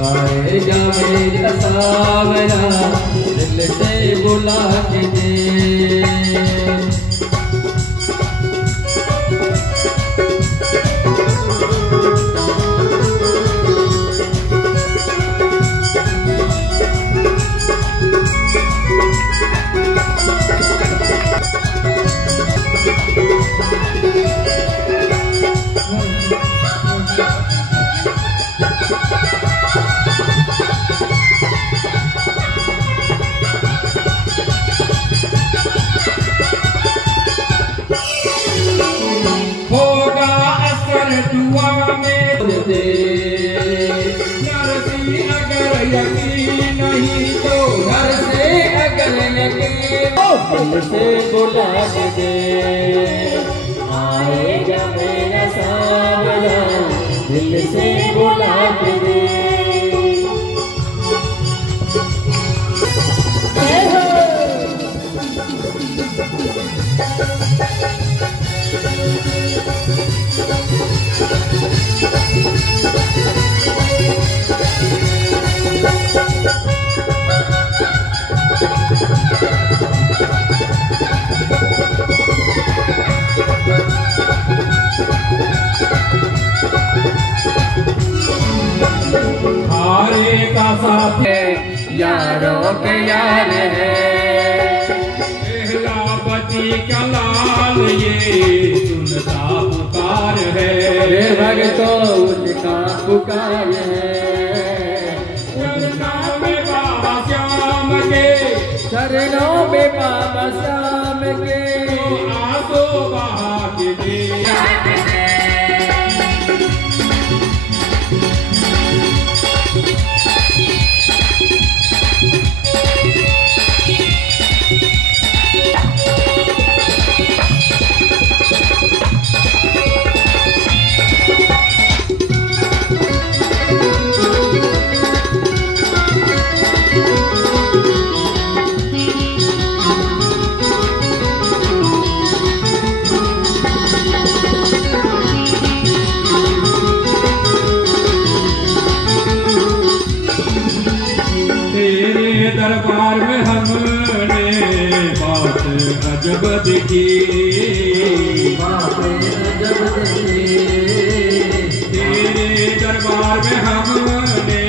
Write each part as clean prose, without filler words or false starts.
आएगा मेरा सावरा दिल से बुला के दे। नरसी अगर यकीन नहीं तो घर से अगर यकीन दिल से बुला के दे। आएगा मेरा सावरा दिल से बुला के दे। हारे का साथ है यारों के यार है। एहलावती का लाल ये सुनता पुकार है। भक्तों उनका पुकार है। चरणों में बाबा श्याम के चरणों में बाबा श्याम के आंसू बहा के दे। दरबार में हमने बात अजब देखी। तेरे दरबार में हमने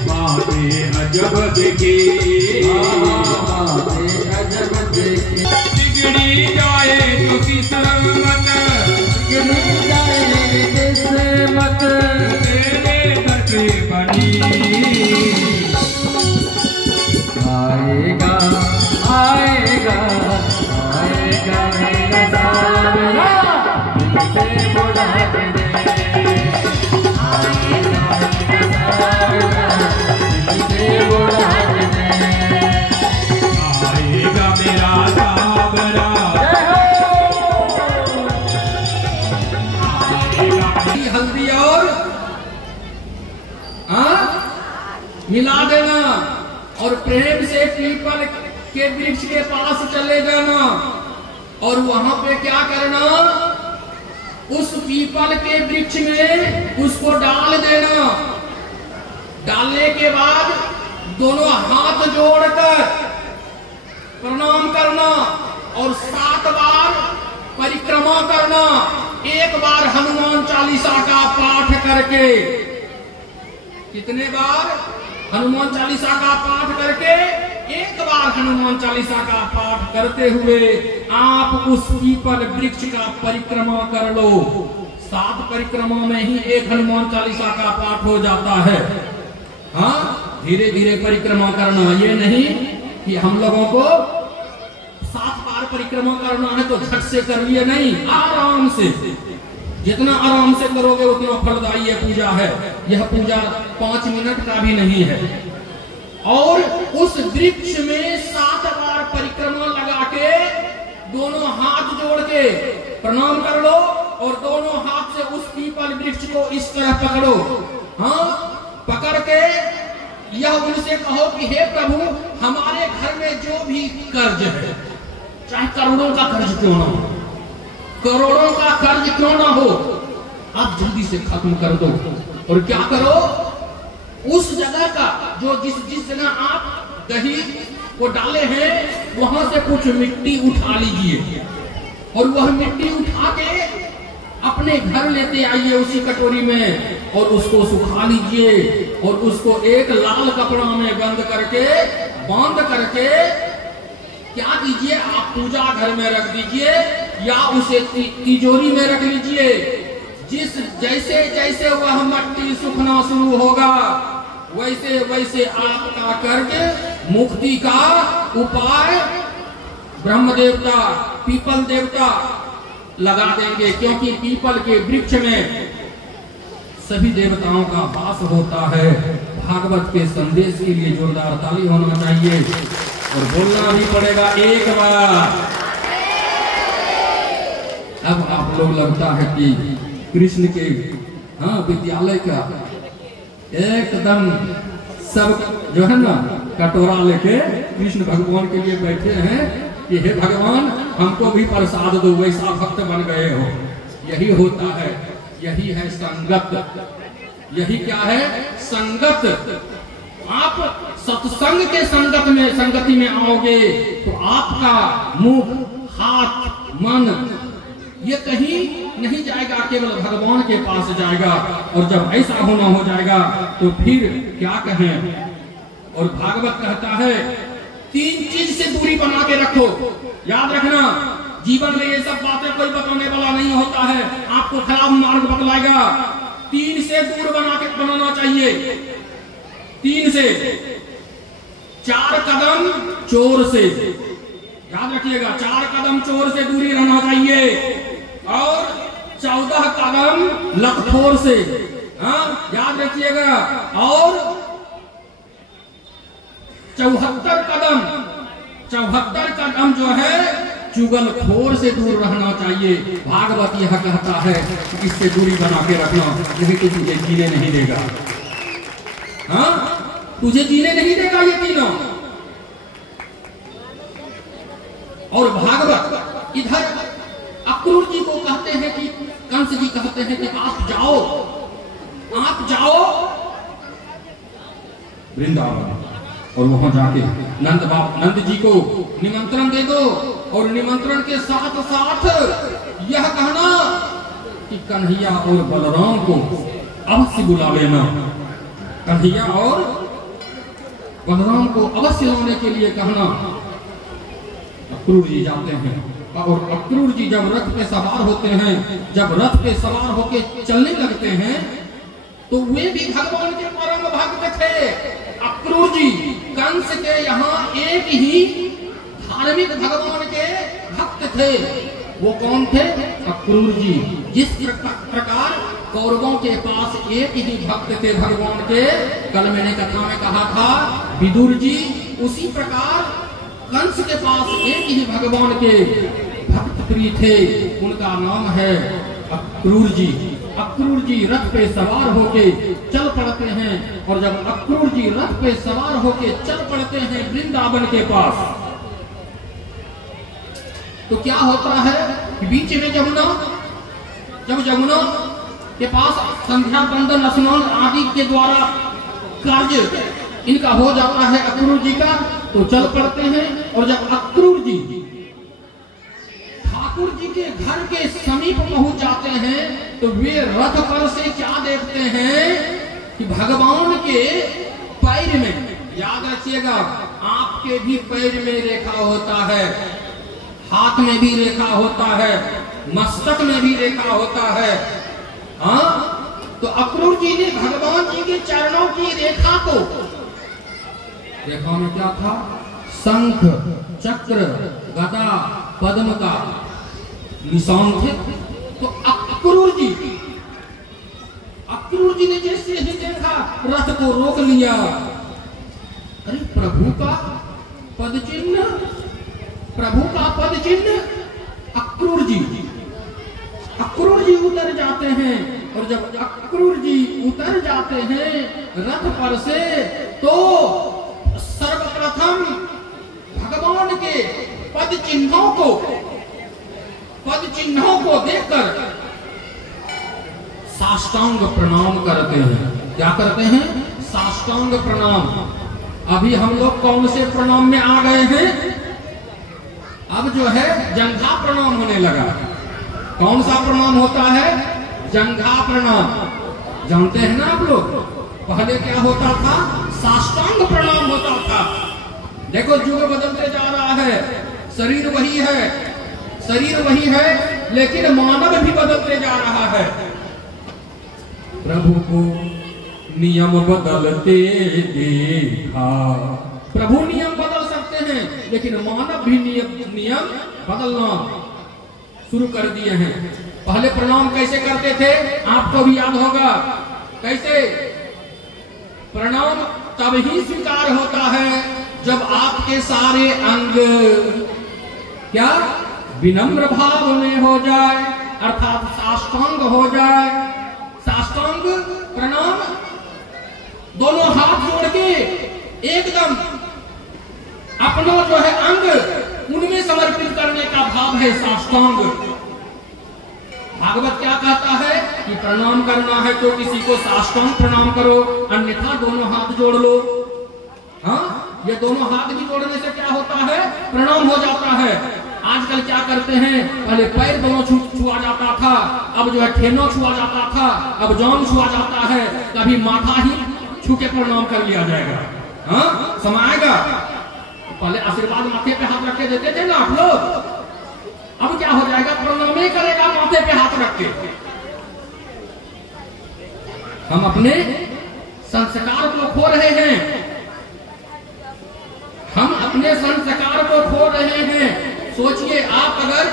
बातें अजब देखी। बिगड़ी जाए तो किस्मत तेरे घर पे बनी। आएगा आएगा आएगा मेरा सावरा दिल से बुला के दे। आएगा मेरा सावरा दिल से बुला के दे। आएगा मेरा सावरा। हल्दी और मिला देना और प्रेम से पीपल के वृक्ष के पास चले जाना और वहां पे क्या करना, उस पीपल के वृक्ष में उसको डाल देना। डालने के बाद दोनों हाथ जोड़कर प्रणाम करना और 7 बार परिक्रमा करना। एक बार हनुमान चालीसा का पाठ करके, कितने बार हनुमान चालीसा का पाठ करके, एक बार हनुमान चालीसा का पाठ करते हुए आप उस पीपल वृक्ष का परिक्रमा कर लो। 7 परिक्रमा में ही एक हनुमान चालीसा का पाठ हो जाता है। हाँ, धीरे धीरे परिक्रमा करना, ये नहीं कि हम लोगों को 7 बार परिक्रमा करना है तो झट से कर लिए, नहीं, आराम से। जितना आराम से करोगे उतना फलदायी ये पूजा है। यह पूजा 5 मिनट का भी नहीं है। और उस वृक्ष में 7 बार परिक्रमा लगा के दोनों हाथ जोड़ के प्रणाम कर लो और दोनों हाथ से उस पीपल वृक्ष को इस तरह पकड़ो। हाँ, पकड़ के यह उनसे कहो कि हे प्रभु, हमारे घर में जो भी कर्ज है, चाहे करोड़ों का कर्ज क्यों ना हो, करोड़ों का कर्ज क्यों ना हो, आप जल्दी से खत्म कर दो। और क्या करो, उस जगह का जो जिस जगह आप दही को डाले हैं वहां से कुछ मिट्टी उठा लीजिए और वह मिट्टी उठा के अपने घर लेते आइए उसी कटोरी में और उसको सुखा लीजिए और उसको एक लाल कपड़ा में बांध करके क्या कीजिए आप पूजा घर में रख दीजिए या उसे तिजोरी में रख लीजिए। जैसे जैसे वह मट्टी सूखना शुरू होगा वैसे वैसे आपका कर्ज मुक्ति का उपाय ब्रह्म देवता पीपल देवता लगा देंगे, क्योंकि पीपल के वृक्ष में सभी देवताओं का वास होता है। भागवत के संदेश के लिए जोरदार ताली होना चाहिए और बोलना भी पड़ेगा एक बार। अब आप लोग लगता है कि कृष्ण के विद्यालय का एकदम सब जो है ना कटोरा लेके कृष्ण भगवान के लिए बैठे हैं कि हे भगवान हमको भी प्रसाद दो, वैसा भक्त बन गए हो। यही होता है, यही है संगत। यही क्या है? संगत। आप सत्संग के संगति में आओगे तो आपका मुख, हाथ, मन ये कहीं नहीं जाएगा, केवल भगवान के पास जाएगा। और जब ऐसा होना हो जाएगा तो फिर क्या कहें। और भागवत कहता है 3 चीज से दूरी बना के रखो। याद रखना, जीवन में ये सब बातें कोई बताने वाला नहीं होता है, आपको खराब मार्ग बतलाएगा। 3 से दूर बनाना चाहिए। 3 से 4 कदम चोर से, याद रखिएगा 4 कदम चोर से दूरी रहना चाहिए और 14 कदम लतखोर से, याद रखिएगा। और 74 कदम जो है चुगलखोर से दूर रहना चाहिए। भागवत यह कहता है कि इससे दूरी बना के रखना, नहीं तो तुझे जीने नहीं देगा। तुझे जीने नहीं देगा ये तीनों। और भागवत इधर अक्रूर जी को कहते हैं कि कंस जी कहते हैं कि आप जाओ वृंदावन और वहां जाके नंद जी को निमंत्रण दे दो और निमंत्रण के साथ साथ यह कहना कि कन्हैया और बलराम को अवश्य बुला लेना। कन्हैया और बलराम को अवश्य लाने के लिए कहना। अक्रूर जी जाते हैं और अक्रूर जी जब रथ पे सवार होते हैं, जब रथ पे सवार होके चलने लगते हैं तो वे भी भगवान के परम भक्त थे। अक्रूर जी कंस के यहाँ एक ही धार्मिक भगवान के भक्त थे। वो कौन थे? अक्रूर जी। जिस प्रकार कौरवों के पास एक ही भक्त थे भगवान के, कल मैंने कथा में कहा था विदुर जी, उसी प्रकार कंस के पास एक ही भगवान के भक्त प्रिय थे। उनका नाम है अक्रूर जी। अक्रूर जी रथ पे सवार होके चल पड़ते हैं और जब अक्रूर जी रथ पे सवार होके चल पड़ते हैं वृंदावन के पास, तो क्या होता है कि बीच में जब जमुना के पास संध्या बंदन स्नान आदि के द्वारा कार्य इनका हो जाता है अक्रूर जी का, तो चल पड़ते हैं। और जब अक्रूर जी ठाकुर जी के घर के समीप पहुंच जाते हैं तो वे रथ पर से क्या देखते हैं कि भगवान के पैर में, याद रखिएगा आपके भी पैर में रेखा होता है, हाथ में भी रेखा होता है, मस्तक में भी रेखा होता है। तो अक्रूर जी ने भगवान जी के चरणों की रेखा को, रेखा में क्या था? शंख, चक्र, गदा, पद्म का निशान थे। तो अक्रूर जी ने जैसे ही देखा रथ को रोक लिया। अरे प्रभु का पद चिन्ह, अक्रूर जी उतर जाते हैं। और जब अक्रूर जी उतर जाते हैं रथ पर से, तो सर्वप्रथम भगवान के पद चिन्हों को देखकर साष्टांग प्रणाम करते हैं। क्या करते हैं? साष्टांग प्रणाम। अभी हम लोग कौन से प्रणाम में आ गए हैं? अब जो है जंघा प्रणाम होने लगा। कौन सा प्रणाम होता है? जंघा प्रणाम। जानते हैं ना आप लोग? पहले क्या होता था? साष्टांग प्रणाम होता था। देखो युग बदलते जा रहा है, शरीर वही है, शरीर वही है, लेकिन मानव भी बदलते जा रहा है। प्रभु को नियम बदलते देखा। प्रभु नियम बदल सकते हैं, लेकिन मानव भी नियम बदलना शुरू कर दिए हैं। पहले प्रणाम कैसे करते थे? आपको भी याद होगा। कैसे? प्रणाम तब ही स्वीकार होता है जब आपके सारे अंग क्या विनम्र भाव में हो जाए, अर्थात साष्टांग हो जाए। साष्टांग प्रणाम दोनों हाथ जोड़ के एकदम अपना जो है अंग उनमें समर्पित करने का भाव है साष्टांग। भागवत क्या कहता है कि प्रणाम करना है तो किसी को साष्टांग प्रणाम करो, अन्यथा दोनों हाथ जोड़ लो। हाँ, ये दोनों हाथ भी जोड़ने से क्या होता है? प्रणाम हो जाता है। आजकल क्या करते हैं? पहले पैर दोनों छुआ जाता था, अब जो है ठेनो छुआ जाता था, अब जान छुआ जाता है, कभी माथा ही छू के प्रणाम कर लिया जाएगा। हाँ, समाएगा। पहले आशीर्वाद माथे पे हाथ रख के देते थे ना आप लोग, अब क्या हो जाएगा? प्रणाम ही करेगा माथे पे हाथ रख के। हम अपने संस्कार को खो रहे हैं, हम अपने संस्कार को खो रहे हैं। सोचिए, आप अगर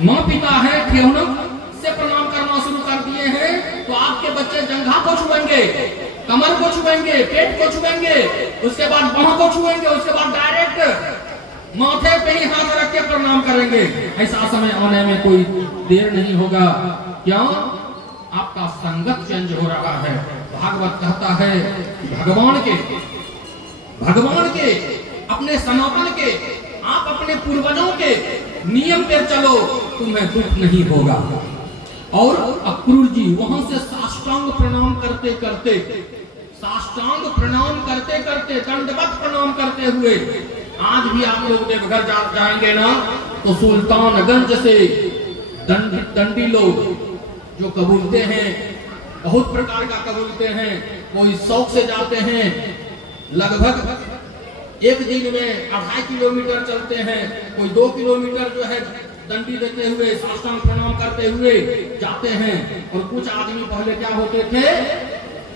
माँ पिता है, ठेहुनों से प्रणाम करना शुरू कर दिए हैं, तो आपके बच्चे जंघा को छुएंगे, कमर को छुएंगे, पेट को छुएंगे, उसके बाद बाहों को छुएंगे, उसके बाद डायरेक्ट माथे पे ही हाथ रख के प्रणाम करेंगे। ऐसा समय आने में कोई देर नहीं होगा। क्यों? आपका संगत चेंज हो रहा है। भागवत कहता है भगवान के अपने सनातन के, आप अपने पूर्वजों के नियम पे चलो, तुम्हें दुख नहीं होगा। और अक्रूर जी वहां से साष्टांग प्रणाम करते करते दंडवत प्रणाम करते हुए, आज भी आप लोग देवघर जाएंगे ना, तो सुल्तानगंज से दंडी लोग जो कबूलते हैं, बहुत प्रकार का कबूलते हैं। कोई शौक से जाते हैं, लगभग एक दिन में 2.5 किलोमीटर चलते हैं, कोई 2 किलोमीटर जो है दंडी देते हुए, साष्टांग प्रणाम करते हुए जाते हैं। और कुछ आदमी पहले क्या होते थे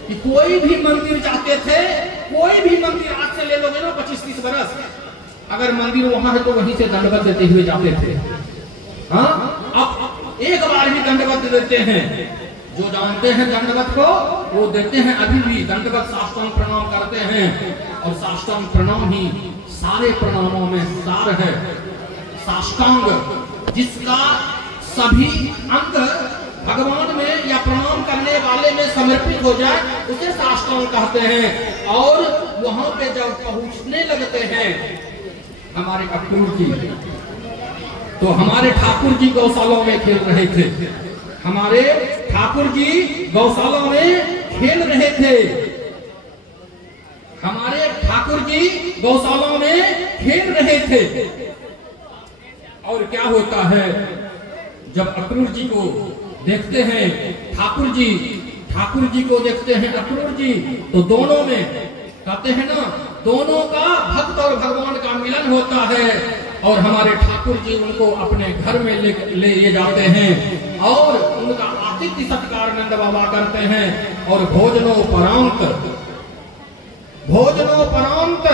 कि कोई भी मंदिर जाते थे, कोई भी मंदिर, आज से ले लोगे ना 25-30 बरस, अगर मंदिर वहां है तो वहीं से दंडवत देते हुए जाते थे। हाँ, अब एक बार भी दंडवत देते हैं। जो जानते हैं दंडवत को, वो देते हैं, अभी भी दंडवत साष्टांग प्रणाम करते हैं। और साष्टांग प्रणाम ही सारे प्रणामों में सार है। साष्टांग, जिसका सभी अंग भगवान में या प्रणाम करने वाले में समर्पित हो जाए, उसे साष्टांग कहते हैं। और वहां पे जब पहुंचने लगते हैं हमारे अक्रूर जी, तो हमारे ठाकुर जी गौशालों में खेल रहे थे। हमारे ठाकुर जी गौशाला में खेल रहे थे। हमारे ठाकुर जी गौशाला में खेल रहे थे। और क्या होता है, जब अक्रूर जी को देखते हैं ठाकुर जी को देखते हैं अक्रूर जी, तो दोनों में कहते हैं ना, दोनों का भक्त और भगवान का मिलन होता है। और हमारे ठाकुर जी उनको अपने घर में ले जाते हैं और उनका आतिथ्य सत्कार नंद बाबा करते हैं। और भोजनोपरांत भोजनोपरांत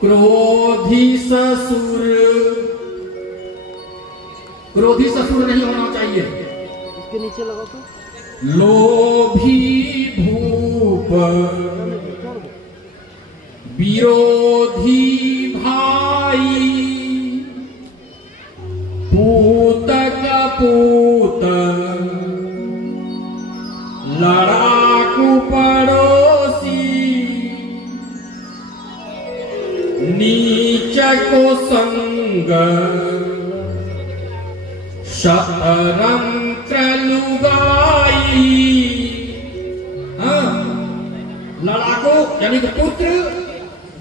क्रोधी ससुर नहीं होना चाहिए। इसके नीचे लगा तो लोभी भूप विरोधी भाई पूत कपूत लड़ाकू पड़ोसी नीच को संग शतरंत्र लुगाई। हाँ, लड़ाकू यानी कि पुत्र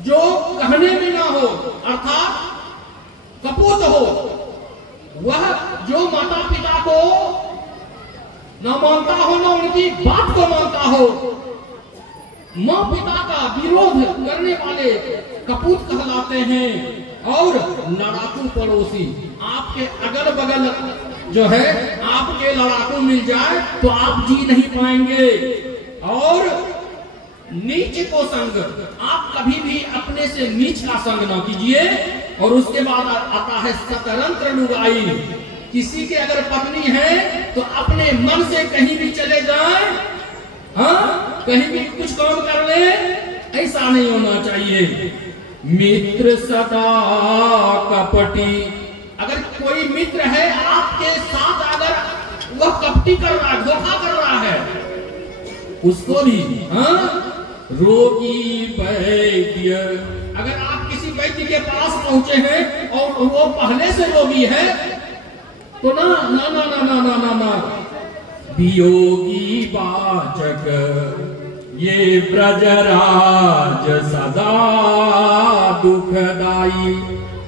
जो कहने में ना हो अर्थात कपूत हो, वह जो माता पिता को न मानता हो न उनकी बात को मानता हो, माँ पिता का विरोध करने वाले कपूत कहलाते हैं। और लड़ाकू पड़ोसी, आपके अगल बगल जो है आपके लड़ाकू मिल जाए तो आप जी नहीं पाएंगे। और नीच को संग, आप कभी भी अपने से नीच का संग ना कीजिए। और उसके बाद आता है शतरंत्र लुगाई। किसी के अगर पत्नी है तो अपने मन से कहीं भी चले जाए, हाँ, कहीं भी कुछ काम कर ले, ऐसा नहीं होना चाहिए। मित्र सदा कपटी, अगर कोई मित्र है आपके साथ अगर वह कपटी कर रहा है, धोखा कर रहा है, उसको भी, हाँ, रोगी वैद्य, अगर आप किसी वैद्य के पास पहुंचे हैं और वो पहले से रोगी है तो ना ना ना ना ना ना ना ना वियोगी वाचक ये ब्रजराज सदा दुखदाई।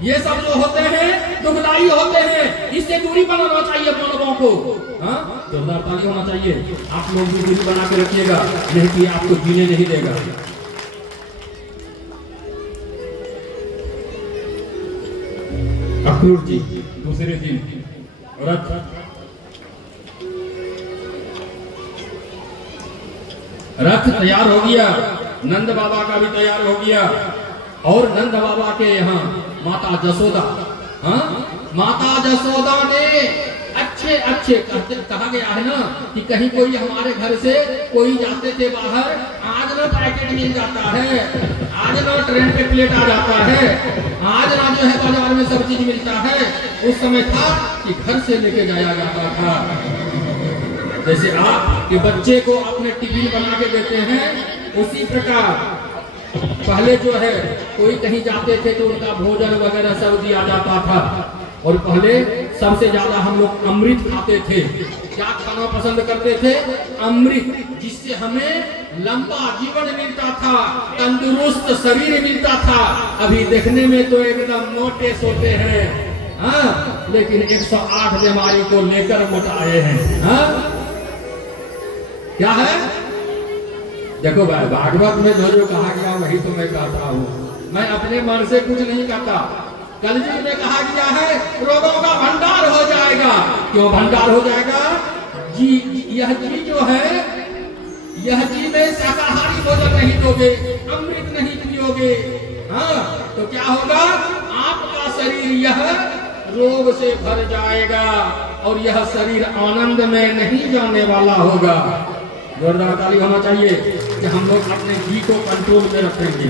ये सब जो होते हैं दुखदाई होते हैं, इससे दूरी बनाना चाहिए मानवों को। हाँ, जोरदार ताली होना चाहिए। आप लोग भी दूरी बना के रखिएगा, नहीं कि आपको जीने नहीं देगा। अक्रूर जी दूसरे दिन रथ तैयार हो गया, नंद बाबा का भी तैयार हो गया। और नंद बाबा के यहाँ माता जसोदा, हाँ, माता जसोदा ने अच्छे अच्छे कहा गया है ना कि कहीं कोई हमारे घर से कोई जाते थे बाहर, आज ना पैकेट मिल जाता है, आज ना ट्रेन पे प्लेट आ जाता है, आज ना जो है बाजार में सब चीज मिलता है। उस समय था कि घर से लेके जाया जाता था। जैसे आप के बच्चे को अपने टिफिन बना के देते हैं, उसी प्रकार पहले जो है कोई कहीं जाते थे तो उनका भोजन वगैरह सब दिया जाता था। और पहले सबसे ज्यादा हम लोग अमृत खाते थे। क्या खाना पसंद करते थे? अमृत, जिससे हमें लंबा जीवन मिलता था, तंदुरुस्त शरीर मिलता था। अभी देखने में तो एकदम मोटे सोते हैं, हाँ, लेकिन 108 बीमारी को लेकर मोटाए हैं। हाँ, क्या है? देखो भाई, भागवत में जो कहा गया वही तो मैं कहता हूँ। मैं अपने मन से कुछ नहीं कहता। कलयुग में कहा गया है रोगों का भंडार हो जाएगा। क्यों भंडार हो जाएगा? जी, यह जी जो है, यह जी में शाकाहारी भोजन नहीं दोगे, अमृत नहीं पियोगे, हाँ, तो क्या होगा? आपका शरीर यह रोग से भर जाएगा और यह शरीर आनंद में नहीं जाने वाला होगा। जोरदार ताली होना चाहिए कि हम लोग अपने जी को कंट्रोल में रखेंगे।